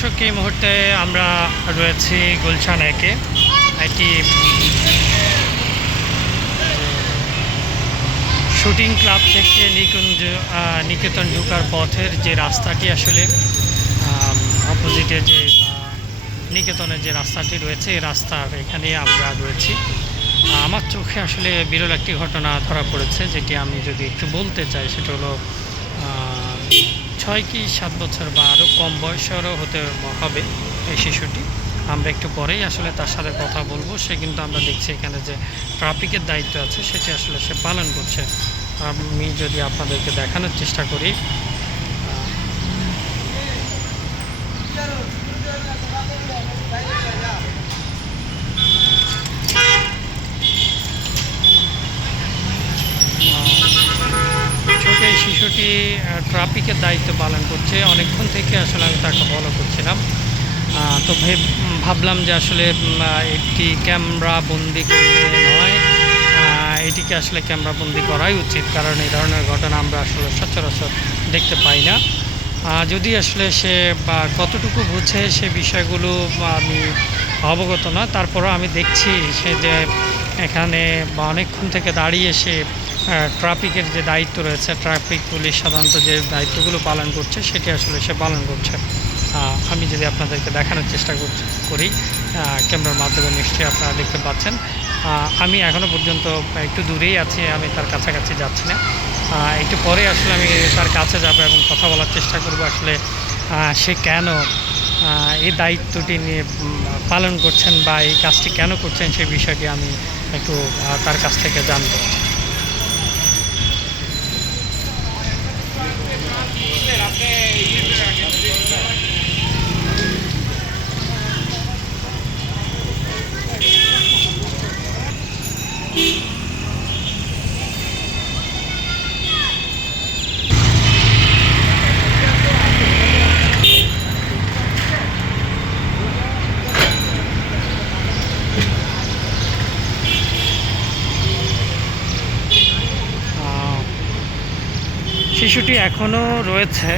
দর্শক, এই মুহূর্তে আমরা রয়েছি গুলশান একে একটি শুটিং ক্লাব থেকে নিকুঞ্জ নিকেতন ঢুকার পথের যে রাস্তাটি আসলে অপোজিটে যে নিকেতনের যে রাস্তাটি রয়েছে, এই রাস্তার এখানে আমরা রয়েছি। আমার চোখে আসলে বিরল একটি ঘটনা ধরা পড়েছে, যেটি আমি যদি একটু বলতে চাই, সেটা হলো ছয় কি সাত বছর বা আরও কম বয়সেরও হতে হবে এই শিশুটি। আমরা একটু পরেই আসলে তার সাথে কথা বলব। সে কিন্তু আমরা দেখছি এখানে যে ট্রাফিকের দায়িত্ব আছে, সেটি আসলে সে পালন করছে। আমি যদি আপনাদেরকে দেখানোর চেষ্টা করি ছোট এই শিশুটি ট্রাফিকের দায়িত্ব পালন করছে। অনেকক্ষণ থেকে আসলে আমি তাকে ফলো করছিলাম। তো ভেব- ভাবলাম যে আসলে একটি ক্যামেরা বন্দি করলে নয়। এটিকে আসলে ক্যামেরা বন্দি করাই উচিত, কারণ এই ধরনের ঘটনা আমরা আসলে সচরাচর দেখতে পাই না। যদি আসলে সে, বা কতটুকু বুঝে সে বিষয়গুলো আমি অবগত না, তারপরও আমি দেখছি সে যে এখানে অনেকক্ষণ থেকে দাঁড়িয়ে সে ট্রাফিকের যে দায়িত্ব রয়েছে, ট্রাফিক পুলিশ সাধারণত যে দায়িত্বগুলো পালন করছে, সেটি আসলে সে পালন করছে। আমি যদি আপনাদেরকে দেখানোর চেষ্টা করি ক্যামেরার মাধ্যমে নিশ্চয়ই আপনারা দেখতে পাচ্ছেন। আমি এখনও পর্যন্ত একটু দূরেই আছি, আমি তার কাছাকাছি যাচ্ছি না। একটু পরে আসলে আমি তার কাছে যাব এবং কথা বলার চেষ্টা করব আসলে সে কেন এই দায়িত্বটি নিয়ে পালন করছেন বা এই কাজটি কেন করছেন সেই বিষয়টি আমি একটু তার কাছ থেকে জানব। শিশুটি এখনও রয়েছে।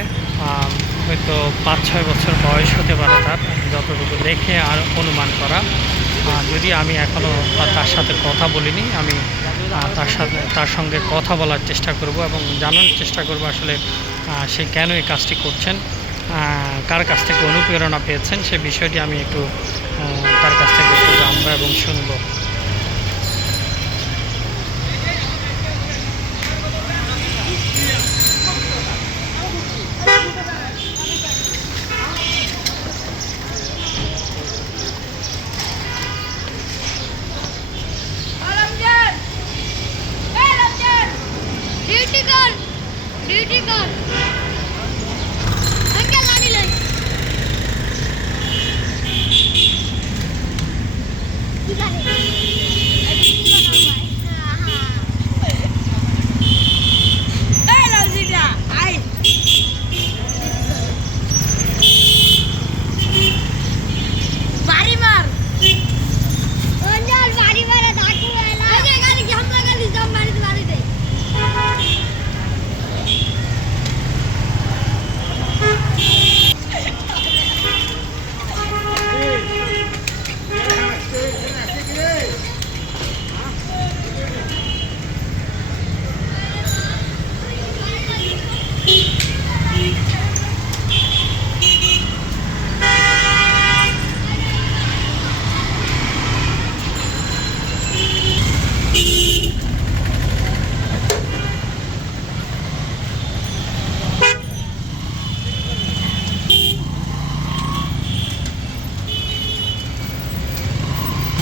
হয়তো পাঁচ ছয় বছর বয়স হতে পারে তার যতটুকু দেখে আর অনুমান করা। যদি আমি এখনও তার সাথে কথা বলিনি, আমি তার সাথে, তার সঙ্গে কথা বলার চেষ্টা করব এবং জানানোর চেষ্টা করব আসলে সে কেন এই কাজটি করছেন কার কাছ থেকে অনুপ্রেরণা পেয়েছেন, সে বিষয়টি আমি একটু তার কাছ থেকে একটু জানব এবং ডিউটি কর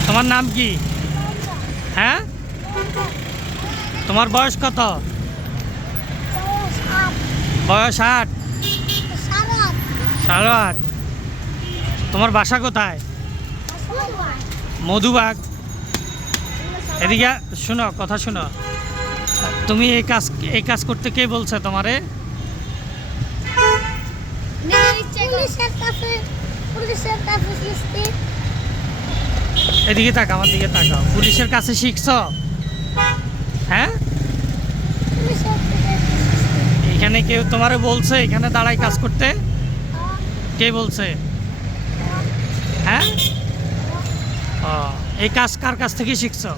তোমার নাম কি? হ্যাঁ? তোমার বয়স কত? বয়স আট। সাড়ে আট তোমার বাসা কোথায়? মধুবাগ। এদিকে শুনো, কথা শুনো। তুমি এই কাজ এই কাজ করতে কে বলছে তোমারে? পুলিশের কাছে পুলিশের কাছে এদিকে তাকা আমার দিকে তাকাও পুলিশের কাছে শিখছো? হ্যাঁ? এখানে কেউ তোমারে বলছে, এখানে দাঁড়ায় কাজ করতে? কে বলছে? হ্যাঁ? ও, এই কাজ কার কাছ থেকে শিখছো?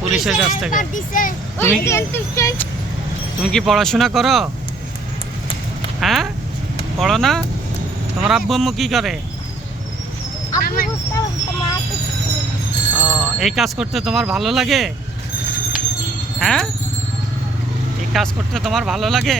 পুলিশের কাছ থেকে। তুমি- তুমি কি পড়াশোনা করো? হ্যাঁ? পড়ো না? তোমার আব্বু আম্মু কি করে? ও, এই কাজ করতে তোমার ভালো লাগে? হ্যাঁ? এই কাজ করতে তোমার ভালো লাগে?